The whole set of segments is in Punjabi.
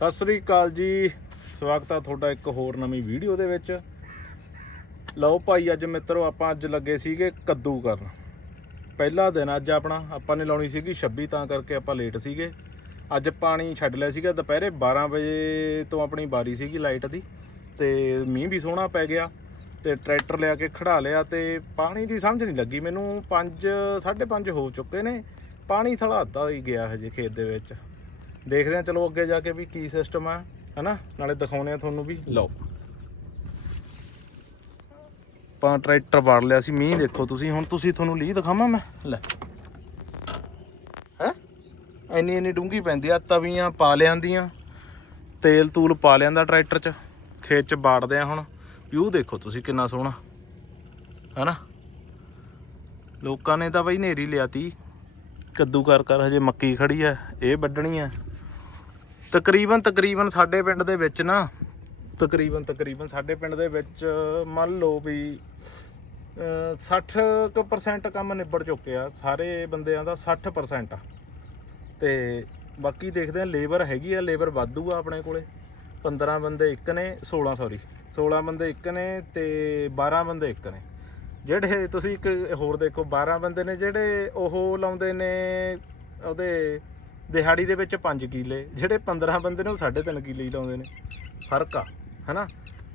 ਸਤਿ ਸ੍ਰੀ ਅਕਾਲ ਜੀ। ਸਵਾਗਤ ਆ ਤੁਹਾਡਾ ਇੱਕ ਹੋਰ ਨਵੀਂ ਵੀਡੀਓ ਦੇ ਵਿੱਚ। ਲਓ ਭਾਈ, ਅੱਜ ਮਿੱਤਰੋ, ਆਪਾਂ ਅੱਜ ਲੱਗੇ ਸੀਗੇ ਕੱਦੂ ਕਰਨ। ਪਹਿਲਾ ਦਿਨ ਅੱਜ ਆਪਣਾ, ਆਪਾਂ ਨੇ ਲਾਉਣੀ ਸੀਗੀ 26 ਤਾਂ ਕਰਕੇ ਆਪਾਂ ਲੇਟ ਸੀਗੇ। ਅੱਜ ਪਾਣੀ ਛੱਡ ਲਿਆ ਸੀਗਾ ਦੁਪਹਿਰੇ 12 ਵਜੇ ਤੋਂ ਆਪਣੀ ਬਾਰੀ ਸੀਗੀ ਲਾਈਟ ਦੀ। ਤੇ ਮੀਂਹ ਵੀ ਸੋਹਣਾ ਪੈ ਗਿਆ, ਤੇ ਟਰੈਕਟਰ ਲਿਆ ਕੇ ਖੜਾ ਲਿਆ, ਤੇ ਪਾਣੀ ਦੀ ਸਮਝ ਨਹੀਂ ਲੱਗੀ। ਮੈਨੂੰ 5 5:30 ਹੋ ਚੁੱਕੇ ਨੇ। ਪਾਣੀ ਥੜਾ ਅੱਧਾ ਹੀ ਗਿਆ ਹਜੇ ਖੇਤ ਦੇ ਵਿੱਚ। ਦੇਖਦੇ ਆ ਚਲੋ ਅੱਗੇ ਜਾ ਕੇ ਵੀ ਕੀ ਸਿਸਟਮ ਆ, ਹਨਾ? ਨਾਲੇ ਦਿਖਾਉਣੇ ਆ ਤੁਹਾਨੂੰ ਵੀ। ਲਓ। ਆਪਾਂ ਟਰੈਕਟਰ ਵਾੜ ਲਿਆ ਸੀ, ਮੀਂਹ ਦੇਖੋ ਤੁਸੀਂ। ਹੁਣ ਤੁਸੀਂ ਤੁਹਾਨੂੰ ਲੀ ਦਿਖਾਵਾਂ ਮੈਂ। ਲੈ। ਹੈ? ਇੰਨੀ ਇੰਨੀ ਡੂੰਗੀ ਪੈਂਦੀ ਆ ਤਵੀਆਂ ਪਾ ਲਿਆਂਦੀਆਂ ਤੇਲ ਤੂਲ ਪਾ ਲਿਆਂਦਾ ਟਰੈਕਟਰ 'ਚ। ਖੇਤ 'ਚ ਬਾੜਦੇ ਆ ਹੁਣ। ਵਿਊ ਦੇਖੋ ਤੁਸੀਂ ਕਿੰਨਾ ਸੋਹਣਾ। ਹਨਾ? ਲੋਕਾਂ ਨੇ ਤਾਂ ਬਈ ਨੇਰੀ ਲਿਆਤੀ। ਕੱਦੂ ਕਰ ਕਰ ਹਜੇ ਮੱਕੀ ਖੜੀ ਆ, ਇਹ ਵੱਢਣੀ ਆ। ਤਕਰੀਬਨ ਤਕਰੀਬਨ ਸਾਡੇ ਪਿੰਡ ਦੇ ਵਿੱਚ ਨਾ, ਤਕਰੀਬਨ ਤਕਰੀਬਨ ਸਾਡੇ ਪਿੰਡ ਦੇ ਵਿੱਚ ਮੰਨ ਲਓ ਵੀ, ਅਹ 60% ਕੰਮ ਨਿਬੜ ਚੁੱਕਿਆ ਸਾਰੇ ਬੰਦਿਆਂ ਦਾ 60% ਆ। ਤੇ ਬਾਕੀ ਦੇਖਦੇ ਆ ਲੇਬਰ ਹੈਗੀ ਆ ਲੇਬਰ ਵਾਧੂ ਆ ਆਪਣੇ ਕੋਲੇ। 15 ਬੰਦੇ ਇੱਕ ਨੇ 16 ਸੌਰੀ 16 ਬੰਦੇ ਇੱਕ ਨੇ ਤੇ 12 ਬੰਦੇ ਇੱਕ ਨੇ। ਜਿਹੜੇ ਤੁਸੀਂ ਇੱਕ ਹੋਰ ਦੇਖੋ 12 ਬੰਦੇ ਨੇ ਜਿਹੜੇ ਉਹ ਲਾਉਂਦੇ ਨੇ ਉਹਦੇ ਦਿਹਾੜੀ ਦੇ ਵਿੱਚ 5 ਕਿੱਲੇ, ਜਿਹੜੇ 15 ਬੰਦੇ ਨੇ ਉਹ 3.5 ਕਿੱਲੇ ਹੀ ਲਾਉਂਦੇ ਨੇ। ਫ਼ਰਕ ਆ, ਹਨਾ?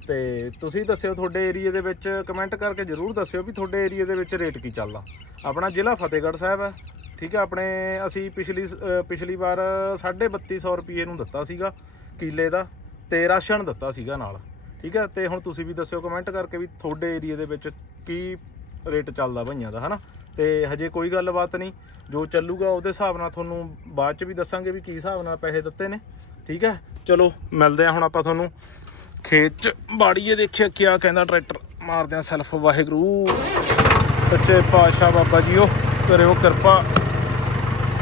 ਤੇ ਤੁਸੀਂ ਦੱਸਿਓ ਤੁਹਾਡੇ ਏਰੀਆ ਦੇ ਵਿੱਚ ਕਮੈਂਟ ਕਰਕੇ ਜਰੂਰ ਦੱਸਿਓ ਵੀ ਤੁਹਾਡੇ ਏਰੀਆ ਦੇ ਵਿੱਚ ਰੇਟ ਕੀ ਚੱਲਦਾ। ਆਪਣਾ ਜ਼ਿਲ੍ਹਾ ਫਤਿਹਗੜ੍ਹ ਸਾਹਿਬ ਹੈ ਠੀਕ ਹੈ ਆਪਣੇ ਅਸੀਂ ਪਿਛਲੀ ਅਹ ਪਿਛਲੀ ਵਾਰ 3250 ਰੁਪਏ ਨੂੰ ਦਿੱਤਾ ਸੀਗਾ ਕਿੱਲੇ ਦਾ ਤੇ ਰਾਸ਼ਨ ਦਿੱਤਾ ਸੀਗਾ ਨਾਲ, ਠੀਕ ਹੈ ਤੇ ਹੁਣ ਤੁਸੀਂ ਵੀ ਦੱਸਿਓ ਕਮੈਂਟ ਕਰਕੇ ਵੀ ਤੁਹਾਡੇ ਏਰੀਆ ਦੇ ਵਿੱਚ ਕੀ ਰੇਟ ਚੱਲਦਾ ਭਈਆਂ ਦਾ, ਹਨਾ? ਤੇ ਹਜੇ ਕੋਈ ਗੱਲਬਾਤ ਨਹੀਂ। ਜੋ ਚੱਲੂਗਾ ਉਹਦੇ ਹਿਸਾਬ ਨਾਲ ਤੁਹਾਨੂੰ ਬਾਅਦ ਚ ਵੀ ਦੱਸਾਂਗੇ ਵੀ ਕੀ ਹਿਸਾਬ ਨਾਲ ਪੈਸੇ ਦਿੱਤੇ ਨੇ। ਠੀਕ ਹੈ? ਚਲੋ, ਮਿਲਦੇ ਆ ਹੁਣ ਆਪਾਂ ਤੁਹਾਨੂੰ। ਖੇਤ ਚ ਬਾੜੀਏ ਦੇਖਿਆ ਕਿਆ ਕਹਿੰਦਾ ਟਰੈਕਟਰ। ਮਾਰਦੇ ਆ ਸੈਲਫ ਵਾਹਿਗੁਰੂ। ਸੱਚੇ ਪਾਤਸ਼ਾਹ ਬਾਬਾ ਜੀਓ, ਕਰਿਓ ਕਿਰਪਾ।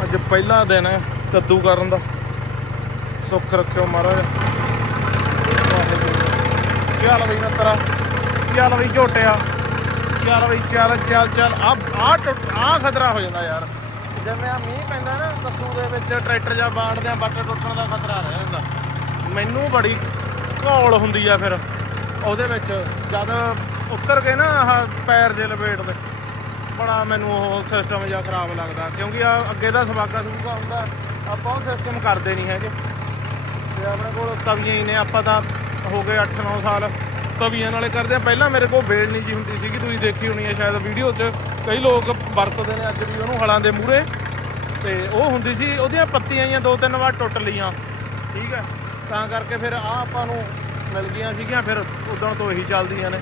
ਅੱਜ ਪਹਿਲਾ ਦਿਨ ਹੈ ਕੱਦੂ ਕਰਨ ਦਾ। ਸੁੱਖ ਰੱਖਿਓ ਮਹਾਰਾਜ। ਵਾਹਿਗੁਰੂ ਚੱਲ ਬਈ ਨਤਰਾ ਚੱਲ ਬਈ ਝੋਟਿਆ। ਚੱਲ ਬਈ, ਚੱਲ ਚੱਲ ਚੱਲ। ਆ ਆ ਟੁੱਟ ਆ ਖਤਰਾ ਹੋ ਜਾਂਦਾ ਯਾਰ। ਜਿਵੇਂ ਆ ਮੀਂਹ ਪੈਂਦਾ ਨਾ ਕੱਦੂ ਦੇ ਵਿੱਚ ਟਰੈਕਟਰ ਜਾਂ ਬਾੜਦੇ ਆ ਬੱਟ ਟੁੱਟਣ ਦਾ ਖਤਰਾ ਰਹਿ ਜਾਂਦਾ। ਮੈਨੂੰ ਬੜੀ ਘੋਲ ਹੁੰਦੀ ਆ ਫਿਰ। ਉਹਦੇ ਵਿੱਚ ਜਦ ਉੱਤਰ ਕੇ ਨਾ ਆਹ ਪੈਰ ਦੇ ਲਪੇਟ ਦੇ, ਬੜਾ ਮੈਨੂੰ ਉਹ ਸਿਸਟਮ ਜਿਹਾ ਖਰਾਬ ਲੱਗਦਾ। ਕਿਉਂਕਿ ਆ ਅੱਗੇ ਦਾ ਸਵਾਗਾ ਸੂਗਾ ਹੁੰਦਾ, ਆਪਾਂ ਉਹ ਸਿਸਟਮ ਕਰਦੇ ਨਹੀਂ ਹੈਗੇ। ਤੇ ਆਪਣੇ ਕੋਲ ਤਵੀਆਂ ਹੀ ਨੇ, ਆਪਾਂ ਤਾਂ ਹੋ ਗਏ 8-9 ਸਾਲ। ਤਵੀਆਂ ਨਾਲੇ ਕਰਦੇ ਆ। ਪਹਿਲਾਂ ਮੇਰੇ ਕੋਲ ਬੇਲ ਨਹੀਂ ਜੀ ਹੁੰਦੀ ਸੀਗੀ, ਤੁਸੀਂ ਦੇਖੀ ਹੋਣੀ ਹੈ ਸ਼ਾਇਦ ਵੀਡੀਓ 'ਚ। ਕਈ ਲੋਕ ਵਰਤਦੇ ਨੇ ਅੱਜ ਵੀ ਉਹਨੂੰ ਹਲਾਂ ਦੇ ਮੂਹਰੇ। ਤੇ ਉਹ ਹੁੰਦੀ ਸੀ, ਉਹਦੀਆਂ ਪੱਤੀਆਂ ਜਾਂ ਦੋ ਤਿੰਨ ਵਾਰ ਟੁੱਟ ਲਈਆਂ। ਠੀਕ ਹੈ ਤਾਂ ਕਰਕੇ ਫਿਰ ਆ ਆਪਾਂ ਨੂੰ ਮਿਲ ਗਈਆਂ ਸੀਗੀਆਂ, ਫਿਰ ਉਦੋਂ ਤੋਂ ਇਹੀ ਚੱਲਦੀਆਂ ਨੇ।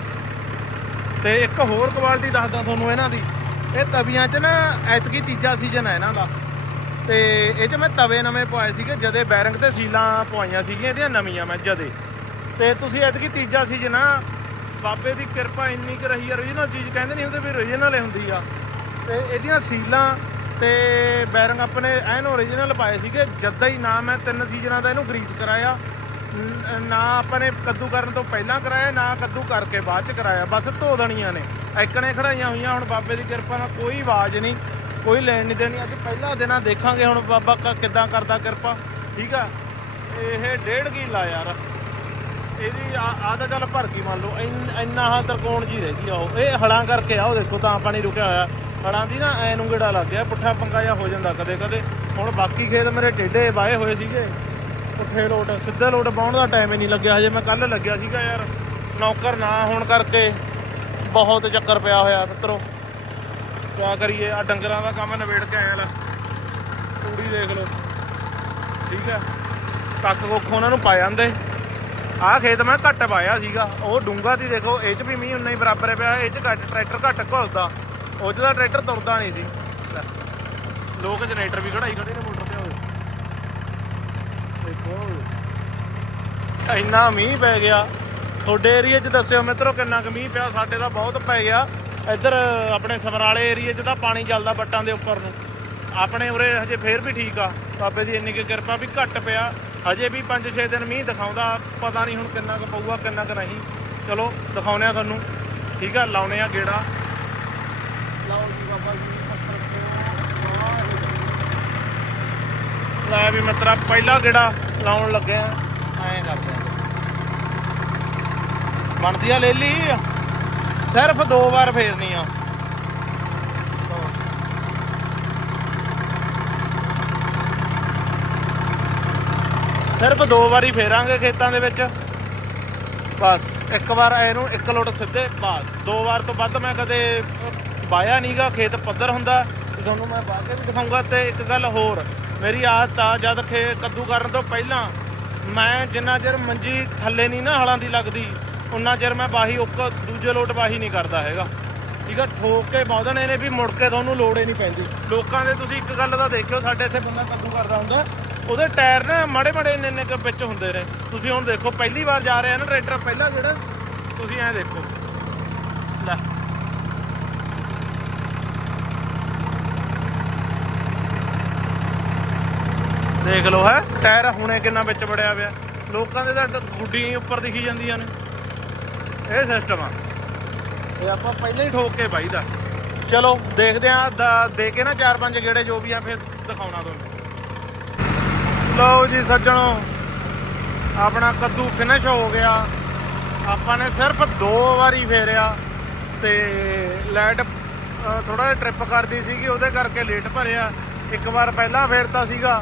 ਤੇ ਇੱਕ ਹੋਰ ਕੁਆਲਿਟੀ ਦੱਸਦਾ ਤੁਹਾਨੂੰ ਇਹਨਾਂ ਦੀ। ਇਹ ਤਵੀਆਂ 'ਚ ਨਾ ਐਤਕੀ ਤੀਜਾ ਸੀਜ਼ਨ ਹੈ ਇਹਨਾਂ ਦਾ। ਤੇ ਇਹ 'ਚ ਮੈਂ ਤਵੇ ਨਵੇਂ ਪਵਾਏ ਸੀਗੇ, ਜਦੇ ਬੈਰਿੰਗ ਤੇ ਸੀਲਾਂ ਪਵਾਈਆਂ ਸੀਗੀਆਂ, ਇਹਦੀਆਂ ਨਵੀਆਂ ਮੈਂ ਜਦੇ। ਤੇ ਤੁਸੀਂ ਐਤਕੀ ਤੀਜਾ ਸੀਜ਼ਨ ਆ। ਬਾਬੇ ਦੀ ਕਿਰਪਾ ਇੰਨੀ ਕੁ ਰਹੀ ਆ origignal ਚੀਜ਼ ਕਹਿੰਦੇ ਨਹੀਂ ਹੁੰਦੇ ਵੀ origignal ਹੀ ਹੁੰਦੀ ਆ। ਤੇ ਇਹਦੀਆਂ ਸੀਲਾਂ ਤੇ ਬੈਰਿੰਗ ਆਪਣੇ ਐਨ origignal ਪਾਏ ਸੀਗੇ, ਜਦਾਂ ਹੀ ਨਾ ਮੈਂ ਤਿੰਨ ਸੀਜ਼ਨਾਂ ਦਾ ਇਹਨੂੰ ਗਰੀਸ ਕਰਾਇਆ। ਨਾ ਆਪਾਂ ਨੇ ਕੱਦੂ ਕਰਨ ਤੋਂ ਪਹਿਲਾਂ ਕਰਾਇਆ, ਨਾ ਕੱਦੂ ਕਰਕੇ ਬਾਅਦ ਚ ਕਰਾਇਆ, ਬਸ ਧੋ ਦੇਣੀਆਂ ਨੇ। ਐਕਣੇ ਖੜਾਈਆਂ ਹੋਈਆਂ, ਹੁਣ ਬਾਬੇ ਦੀ ਕਿਰਪਾ ਨਾਲ ਕੋਈ ਆਵਾਜ਼ ਨਹੀਂ, ਕੋਈ ਲੈਣ ਨਹੀਂ ਦੇਣੀ। ਅੱਜ ਪਹਿਲਾ ਦਿਨ ਆ ਦੇਖਾਂਗੇ ਹੁਣ ਬਾਬਾ ਕ- ਕਿੱਦਾਂ ਕਰਦਾ ਕਿਰਪਾ। ਠੀਕ ਆ? ਇਹ ਡੇਢ ਕਿੱਲਾ ਯਾਰ। ਇਹਦੀ ਆ ਆਹ ਤਾਂ ਚੱਲ ਭਰ ਗਈ ਮੰਨ ਲਓ, ਇੰਨ- ਇੰਨਾ ਹਾ ਤਰਕੋਣ ਜੀ ਰਹਿ ਗਈ ਆ ਉਹ। ਇਹ ਹਲਾਂ ਕਰਕੇ ਆ, ਉਹ ਦੇਖੋ ਤਾਂ ਪਾਣੀ ਰੁਕਿਆ ਹੋਇਆ। ਹਲਾਂ ਦੀ ਨਾ ਐ ਨੂੰ ਗੇੜਾ ਲੱਗ ਗਿਆ, ਪੁੱਠਾ ਪੰਗਾ ਜਿਹਾ ਹੋ ਜਾਂਦਾ ਕਦੇ ਕਦੇ। ਹੁਣ ਬਾਕੀ ਖੇਤ ਮੇਰੇ ਟੇਢੇ ਵਾਏ ਹੋਏ ਸੀਗੇ। ਪੁੱਠੇ ਲੋਟ, ਸਿੱਧੇ ਲੋਟ ਬਾਉਣ ਦਾ ਟਾਈਮ ਹੀ ਨਹੀਂ ਲੱਗਿਆ ਹਜੇ, ਮੈਂ ਕੱਲ ਲੱਗਿਆ ਸੀਗਾ ਯਾਰ। ਨੌਕਰ ਨਾ ਹੋਣ ਕਰਕੇ ਬਹੁਤ ਚੱਕਰ ਪਿਆ ਹੋਇਆ, ਮਿੱਤਰੋ। ਕਿਆ ਕਰੀਏ ਆ ਡੰਗਰਾਂ ਦਾ ਕੰਮ ਨਿਬੇੜ ਕੇ ਆਇਆ ਲੈ। ਤੂੜੀ ਦੇਖ ਲਓ। ਠੀਕ ਹੈ ਕੱਖ ਕੁੱਖ ਉਹਨਾਂ ਨੂੰ ਪਾ ਜਾਂਦੇ। ਆਹ ਖੇਤ ਮੈਂ ਘੱਟ ਪਾਇਆ ਸੀਗਾ ਉਹ ਡੂੰਗਾ ਦੀ ਦੇਖੋ ਇਹ ਚ ਵੀ ਮੀਂਹ ਉਨਾ ਹੀ ਬਰਾਬਰ ਪਿਆ ਇਹ ਚ ਘੱਟ ਟਰੈਕਟਰ ਘੱਟ ਘੁਲਦਾ ਉਹ 'ਚ ਦਾ ਟਰੈਕਟਰ ਤੁਰਦਾ ਨਹੀਂ ਸੀ। ਲੈ, ਲੋਕ ਜਨਰੇਟਰ ਵੀ ਖੜਾਈ ਖੜੇ ਨੇ ਮੋਟਰ ਤੇ ਹੋਏ ਦੇਖੋ ਇੰਨਾ ਮੀਂਹ ਪੈ ਗਿਆ। ਤੁਹਾਡੇ ਏਰੀਆ 'ਚ ਦੱਸਿਓ ਮਿੱਤਰੋ ਕਿੰਨਾ ਕੁ ਮੀਂਹ ਪਿਆ ਸਾਡੇ ਤਾਂ ਬਹੁਤ ਪੈ ਗਿਆ। ਇੱਧਰ ਆਪਣੇ ਸਮਰਾਲੇ ਏਰੀਆ 'ਚ ਤਾਂ ਪਾਣੀ ਚੱਲਦਾ ਬੱਟਾਂ ਦੇ ਉੱਪਰ ਨੂੰ। ਆਪਣੇ ਉਰੇ ਹਜੇ ਫੇਰ ਵੀ ਠੀਕ ਆ। ਬਾਬੇ ਦੀ ਇੰਨੀ ਕੁ ਕਿਰਪਾ ਵੀ ਘੱਟ ਪਿਆ। ਹਜੇ ਵੀ 5-6 ਦਿਨ ਮੀਂਹ ਦਿਖਾਉਂਦਾ ਪਤਾ ਨਹੀਂ ਹੁਣ ਕਿੰਨਾ ਕੁ ਪਊਗਾ ਕਿੰਨਾ ਕੁ ਨਹੀਂ। ਚਲੋ ਦਿਖਾਉਨੇ ਆ ਤੁਹਾਨੂੰ। ਠੀਕ ਆ ਲਾਉਨੇ ਆ ਗੇੜਾ। ਲਓ ਜੀ ਬਾਬਾ ਜੀ ਸੱਤਰ ਲੈ ਵੀ ਮਿੱਤਰਾ ਪਹਿਲਾ ਗੇੜਾ ਲਾਉਣ ਲੱਗੇ ਆ। ਐਂ ਕਰਦੇ ਬਣਦੀ ਆ ਲੈ ਲਈ ਸਿਰਫ ਦੋ ਵਾਰ ਫੇਰਨੀ ਆ। ਸਿਰਫ ਦੋ ਵਾਰੀ ਫੇਰਾਂਗੇ ਖੇਤਾਂ ਦੇ ਵਿੱਚ। ਬਸ, ਇੱਕ ਵਾਰ ਇਹਨੂੰ ਇੱਕ ਲੋਟ ਸਿੱਧੇ, ਬਸ। ਦੋ ਵਾਰ ਤੋਂ ਵੱਧ ਮੈਂ ਕਦੇ ਵਾਇਆ ਨਹੀਂਗਾ ਖੇਤ ਪੱਧਰ ਹੁੰਦਾ। ਤੇ ਤੁਹਾਨੂੰ ਮੈਂ ਵਾਹ ਕੇ ਵੀ ਦਿਖਾਉਂਗਾ ਤੇ ਇੱਕ ਗੱਲ ਹੋਰ, ਮੇਰੀ ਆਦਤ ਆ, ਜਦ ਖੇ ਕੱਦੂ ਕਰਨ ਤੋਂ ਪਹਿਲਾਂ ਮੈਂ ਜਿੰਨਾ ਚਿਰ ਮੰਜੀ ਥੱਲੇ ਨਹੀਂ ਨਾ ਹਲਾਂ ਦੀ ਲੱਗਦੀ, ਉਨਾ ਚਿਰ ਮੈਂ ਬਾਹੀ ਉੱਕ ਦੂਜੇ ਲੋਟ ਬਾਹੀ ਨਹੀਂ ਕਰਦਾ ਹੈਗਾ। ਠੀਕ ਆ? ਠੋਕ ਕੇ ਬਾਉਦਣੇ ਨੇ ਵੀ ਮੁੜ ਕੇ ਤੁਹਾਨੂੰ ਲੋੜ ਹੀ ਨਹੀਂ ਪੈਂਦੀ। ਲੋਕਾਂ ਦੇ ਤੁਸੀਂ ਇੱਕ ਗੱਲ ਦਾ ਦੇਖਿਓ, ਸਾਡੇ ਇੱਥੇ ਬੰਦਾ ਕੱਦੂ ਕਰਦਾ ਹੁੰਦਾ। ਉਹਦੇ ਟਾਇਰ ਨਾ ਮਾੜੇ ਮਾੜੇ ਇੰਨੇ ਇੰਨੇ ਕੁ ਵਿੱਚ ਹੁੰਦੇ ਨੇ। ਤੁਸੀਂ ਹੁਣ ਦੇਖੋ, ਪਹਿਲੀ ਵਾਰ ਜਾ ਰਹੇ ਆ ਨਾ ਟਰੈਕਟਰ, ਪਹਿਲਾਂ ਜਿਹੜਾ, ਤੁਸੀਂ ਐਂ ਦੇਖੋ। ਲੈ। ਦੇਖ ਲਓ ਹੈ, ਟਾਇਰ ਹੁਣੇ ਕਿੰਨਾ ਵਿੱਚ ਵੜਿਆ ਪਿਆ। ਲੋਕਾਂ ਦੇ ਤਾਂ ਗੁੱਡੀ ਉੱਪਰ ਦਿਖੀ ਜਾਂਦੀਆਂ ਨੇ। ਇਹ ਸਿਸਟਮ ਆ। ਇਹ ਆਪਾਂ ਪਹਿਲਾਂ ਹੀ ਠੋਕ ਕੇ ਬਾਈਦਾ ਚਲੋ, ਦੇਖਦੇ ਆ ਦੇ ਕੇ ਨਾ ਚਾਰ ਪੰਜ ਗੇੜੇ ਜੋ ਵੀ ਆ, ਫਿਰ ਦਿਖਾਉਣਾ ਤੁਹਾਨੂੰ। ਲਓ ਜੀ ਸੱਜਣੋ, ਆਪਣਾ ਕੱਦੂ ਫਿਨਿਸ਼ ਹੋ ਗਿਆ। ਆਪਾਂ ਨੇ ਸਿਰਫ ਦੋ ਵਾਰੀ ਫੇਰਿਆ ਤੇ ਲਾਈਟ ਥੋੜਾ ਜਿਹਾ ਟ੍ਰਿਪ ਕਰਦੀ ਸੀਗੀ, ਉਹਦੇ ਕਰਕੇ ਲੇਟ ਭਰਿਆ। ਇੱਕ ਵਾਰ ਪਹਿਲਾਂ ਫੇਰਤਾ ਸੀਗਾ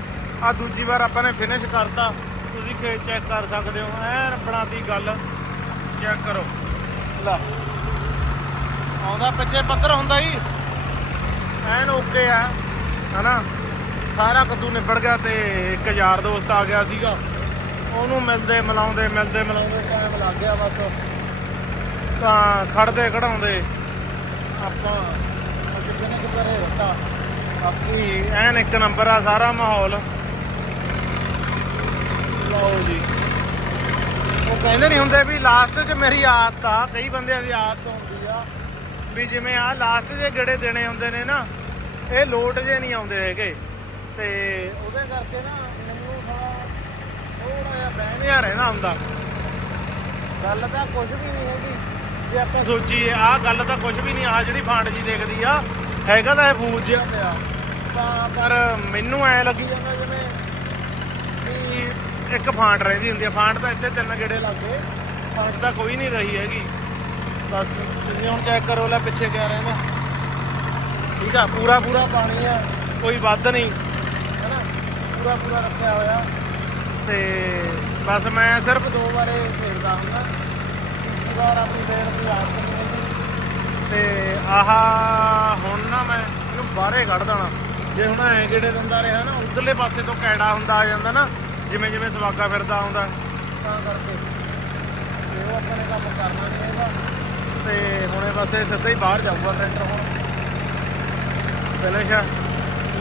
ਆ ਦੂਜੀ ਵਾਰ ਆਪਾਂ ਨੇ ਫਿਨਿਸ਼ ਕਰਤਾ। ਤੁਸੀਂ ਖੇਤ ਚੈੱਕ ਕਰ ਸਕਦੇ ਹੋ, ਐਨ ਬਣਾਤੀ ਗੱਲ। ਚੈੱਕ ਕਰੋ। ਲਾ, ਆਉਂਦਾ ਪਿੱਛੇ ਪੱਧਰ ਹੁੰਦਾ ਹੀ ਐਨ ਓਕੇ ਆ, ਹਨਾ? ਸਾਰਾ ਕੱਦੂ ਨਿਬੜ ਗਿਆ ਤੇ ਇੱਕ ਯਾਰ ਦੋਸਤ ਆ ਗਿਆ ਸੀਗਾ। ਉਹਨੂੰ ਮਿਲਦੇ ਮਿਲਾਉਂਦੇ ਮਿਲਦੇ ਮਿਲਾਉਂਦੇ ਟਾਈਮ ਲੱਗ ਗਿਆ ਬਸ। ਤਾਂ ਖੜਦੇ ਖੜਾਉਂਦੇ ਆਪਾਂ ਕਿਤੇ ਨਾ ਕਿਤੇ ਰਹੇ ਬਾਕੀ ਐਨ ਇੱਕ ਨੰਬਰ ਆ ਸਾਰਾ ਮਾਹੌਲ। ਲਓ ਜੀ। ਉਹ ਕਹਿੰਦੇ ਨਹੀਂ ਹੁੰਦੇ ਵੀ ਲਾਸਟ 'ਚ ਮੇਰੀ ਆਦਤ ਆ, ਕਈ ਬੰਦਿਆਂ ਦੀ ਆਦਤ ਹੁੰਦੀ ਆ ਵੀ ਜਿਵੇਂ ਆ ਲਾਸਟ ਦੇ ਗੇੜੇ ਦੇਣੇ ਹੁੰਦੇ ਨੇ ਨਾ, ਇਹ ਲੋਟ ਜੇ ਨਹੀਂ ਆਉਂਦੇ ਹੈਗੇ। ਤੇ ਉਹਦੇ ਕਰਕੇ ਨਾ ਮੈਨੂੰ ਥੋੜਾ ਥੋੜਾ ਜਿਹਾ ਬਹਿਮ ਜਿਹਾ ਰਹਿੰਦਾ ਹੁੰਦਾ। ਗੱਲ ਤਾਂ ਕੁਝ ਵੀ ਨਹੀਂ ਹੈਗੀ। ਜੇ ਆਪਾਂ ਸੋਚੀਏ, ਆਹ ਗੱਲ ਤਾਂ ਕੁਝ ਵੀ ਨਹੀਂ, ਆਹ ਜਿਹੜੀ ਫਾਂਡ ਜੀ ਦੇਖਦੀ ਆ, ਹੈਗਾ ਤਾਂ ਇਹ ਫੂਜ ਜਿਹਾ ਪਿਆ। ਤਾਂ ਪਰ ਮੈਨੂੰ ਐ ਲੱਗੀ ਜਾਂਦਾ ਜਿਵੇਂ ਵੀ ਇੱਕ ਫਾਂਡ ਰਹਿੰਦੀ ਹੁੰਦੀ ਆ। ਫਾਂਡ ਤਾਂ ਇੱਥੇ ਤਿੰਨ ਗੇੜੇ ਲੱਗੇ ਫਾਂਡ ਤਾਂ ਕੋਈ ਨਹੀਂ ਰਹੀ ਹੈਗੀ। ਬਸ ਤੁਸੀਂ ਹੁਣ ਚੈੱਕ ਕਰੋ ਲੈ ਪਿੱਛੇ ਕਿਆ ਰਹਿੰਦਾ। ਠੀਕ ਆ ਪੂਰਾ ਪੂਰਾ ਪਾਣੀ ਆ, ਕੋਈ ਵੱਧ ਨਹੀਂ। ਪੂਰਾ ਪੂਰਾ ਰੱਖਿਆ ਹੋਇਆ। ਤੇ ਬਸ ਮੈਂ ਸਿਰਫ ਦੋ ਵਾਰੇ ਫੇਰਦਾ ਹੁੰਦਾ। ਤੀਜੀ ਵਾਰ ਆਪਣੀ ਫੇਰ ਦੀ ਆਦਤ ਨਹੀਂ ਹੈਗੀ। ਤੇ ਆਹਾ, ਹੁਣ ਨਾ ਮੈਂ ਇਹਨੂੰ ਬਾਹਰੇ ਕੱਢ ਦੇਣਾ। ਜੇ ਹੁਣ ਐ ਗੇੜੇ ਦਿੰਦਾ ਰਿਹਾ ਨਾ, ਉਧਰਲੇ ਪਾਸੇ ਤੋਂ ਕੈੜਾ ਹੁੰਦਾ ਆ ਜਾਂਦਾ ਨਾ, ਜਿਵੇਂ ਜਿਵੇਂ ਸਵਾਗਾ ਫਿਰਦਾ ਆਉਂਦਾ ਤਾਂ ਕਰਕੇ। ਤੇ ਉਹ ਆਪਾਂ ਨੇ ਕੰਮ ਕਰਨਾ ਨਹੀਂ ਹੈਗਾ। ਤੇ ਹੁਣੇ ਬਸ ਇਹ ਸਿੱਧਾ ਹੀ ਬਾਹਰ ਜਾਊਗਾ ਟਰੈਕਟਰ ਹੁਣ। ਫਿਨਿਸ਼ ਆ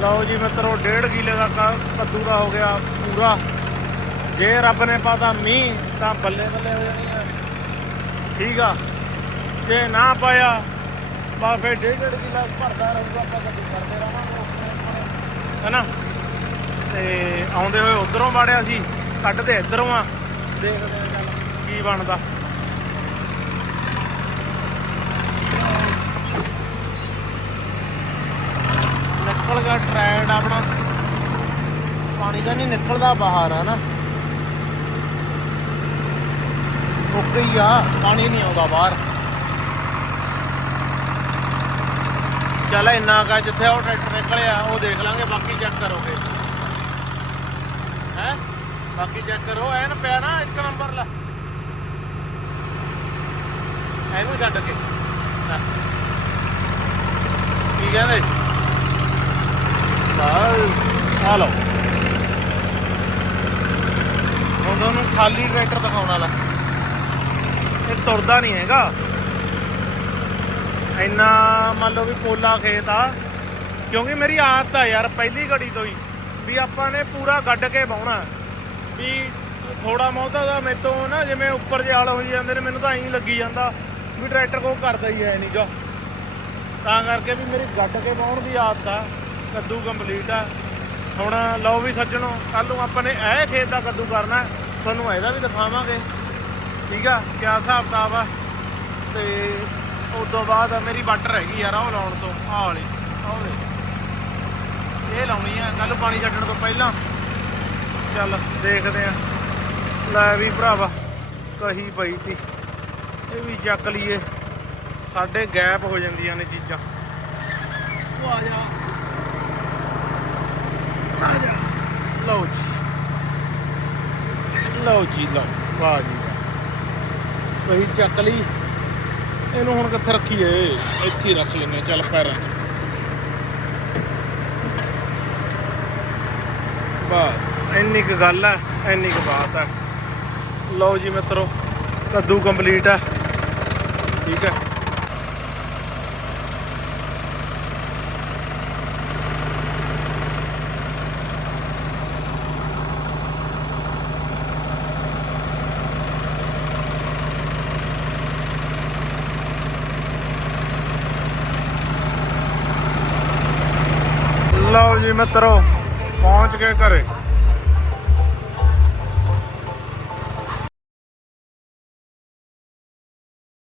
ਲਓ ਜੀ ਮਿੱਤਰੋ, ਡੇਢ ਕਿਲੇ ਦਾ ਕੱਦੂ ਦਾ ਹੋ ਗਿਆ ਪੂਰਾ। ਜੇ ਰੱਬ ਨੇ ਪਾਤਾ ਮੀਂਹ, ਤਾਂ ਬੱਲੇ ਬੱਲੇ ਹੋ ਜਾਣੀ ਆ। ਠੀਕ ਆ। ਜੇ ਨਾ ਪਾਇਆ ਬਾ ਫਿਰ ਡੇਢ ਡੇਢ ਕਿਲਾ ਭਰਦਾ ਰਹੂਗਾ, ਆਪਾਂ ਕੱਦੂ ਕਰਦੇ ਰਹਾਂਗੇ ਹੈਨਾ? ਤੇ ਆਉਂਦੇ ਹੋਏ ਉਧਰੋਂ ਵਾੜਿਆ ਸੀ, ਕੱਢਦੇ ਇਧਰੋਂ ਆ। ਦੇਖਦੇ ਆ ਕੀ ਬਣਦਾ। ਨਿਕਲ ਗਿਆ ਆਪਣਾ ਪਾਣੀ ਦਾ ਨਹੀਂ ਨਿਕਲਦਾ ਬਾਹਰ ਆ ਨਾ? ਓਕੇ ਹੀ ਆ, ਪਾਣੀ ਨਹੀਂ ਆਉਂਦਾ ਬਾਹਰ। ਚੱਲ ਇੰਨਾ ਕਾ ਜਿੱਥੇ ਉਹ ਟਰੈਕਟਰ ਨਿਕਲਿਆ, ਉਹ ਦੇਖ ਲਾਂਗੇ, ਬਾਕੀ ਚੈੱਕ ਕਰੋਗੇ। ਹੈ? ਬਾਕੀ ਚੈੱਕ ਕਰੋ, ਐਨ ਪਿਆ ਨਾ, ਇੱਕ ਨੰਬਰ ਲੈ। ਐਨੂੰ ਛੱਡ ਕੇ। ਲੈ। ਕੀ ਕਹਿੰਦੇ? ਬਸ ਆ ਲਓ ਹੁਣ ਤੁਹਾਨੂੰ ਖਾਲੀ ਟਰੈਕਟਰ ਦਿਖਾਉਣ ਵਾਲਾ। ਇਹ ਤੁਰਦਾ ਨਹੀਂ ਹੈਗਾ। ਇੰਨਾ ਮੰਨ ਲਓ ਵੀ ਪੋਲਾ ਖੇਤ ਆ। ਕਿਉਂਕਿ ਮੇਰੀ ਆਦਤ ਆ ਯਾਰ ਪਹਿਲੀ ਘੜੀ ਤੋਂ ਹੀ ਵੀ ਆਪਾਂ ਨੇ ਪੂਰਾ ਗੱਡ ਕੇ ਬਾਉਣਾ ਵੀ ਥੋੜਾ ਬਹੁਤਾ ਦਾ ਮੇਤੋਂ ਨਾ ਜਿਵੇਂ ਉੱਪਰ ਜਾਲ ਹੋਈ ਜਾਂਦੇ ਨੇ, ਮੈਨੂੰ ਤਾਂ ਐਂ ਲੱਗੀ ਜਾਂਦਾ ਵੀ ਟਰੈਕਟਰ ਕੋ ਕਰਦਾ ਹੀ ਐ ਨਹੀਂਗਾ ਤਾਂ ਕਰਕੇ ਵੀ ਮੇਰੀ ਗੱਡ ਕੇ ਬਾਉਣ ਦੀ ਆਦਤ ਆ। ਕੱਦੂ ਕੰਪਲੀਟ ਆ। ਹੁਣ ਲਓ ਵੀ ਸੱਜਣੋ ਕੱਲ ਨੂੰ ਆਪਾਂ ਨੇ ਇਹ ਖੇਤ ਦਾ ਕੱਦੂ ਕਰਨਾ ਤੁਹਾਨੂੰ ਇਹਦਾ ਵੀ ਦਿਖਾਵਾਂਗੇ। ਠੀਕ ਆ? ਕਿਆ ਹਿਸਾਬ ਕਿਤਾਬ ਆ? ਤੇ ਉਸ ਤੋਂ ਬਾਅਦ ਮੇਰੀ ਵੱਟ ਰਹਿ ਗਈ ਯਾਰ ਉਹ ਲਾਉਣ ਤੋਂ, ਆਹ ਵਾਲੀ। ਆਹ ਦੇ ਇਹ ਲਾਉਣੀ ਆ ਕੱਲ ਪਾਣੀ ਛੱਡਣ ਤੋਂ ਪਹਿਲਾਂ। ਚੱਲ, ਦੇਖਦੇ ਆ। ਲੈ ਵੀ ਭਰਾਵਾ, ਕਹੀ ਪਈ ਤੀ ਇਹ ਵੀ ਚੱਕ ਲਈਏ। ਸਾਡੇ ਗੈਪ ਹੋ ਜਾਂਦੀਆਂ ਨੇ ਚੀਜ਼ਾਂ। ਉਹ ਆ ਜਾ ਆ ਜਾ ਲਓ ਜੀ ਲਓ ਜੀ ਲਓ ਵਾਹ ਜੀ ਵਾਹ। ਚੱਕ ਲਈ ਇਹਨੂੰ ਹੁਣ ਕਿੱਥੇ ਰੱਖੀਏ ਇੱਥੇ ਰੱਖ ਲੈਨੇ ਚੱਲ ਪੈਰਾਂ 'ਚ ਬਸ ਇੰਨੀ ਕੁ ਗੱਲ ਹੈ ਇੰਨੀ ਕੁ ਬਾਤ ਹੈ ਲਓ ਜੀ ਮਿੱਤਰੋ ਕੱਦੂ ਕੰਪਲੀਟ ਆ ਠੀਕ ਹੈ ਲਓ ਜੀ ਮਿੱਤਰੋ ਪਹੁੰਚ ਗਏ ਘਰੇ।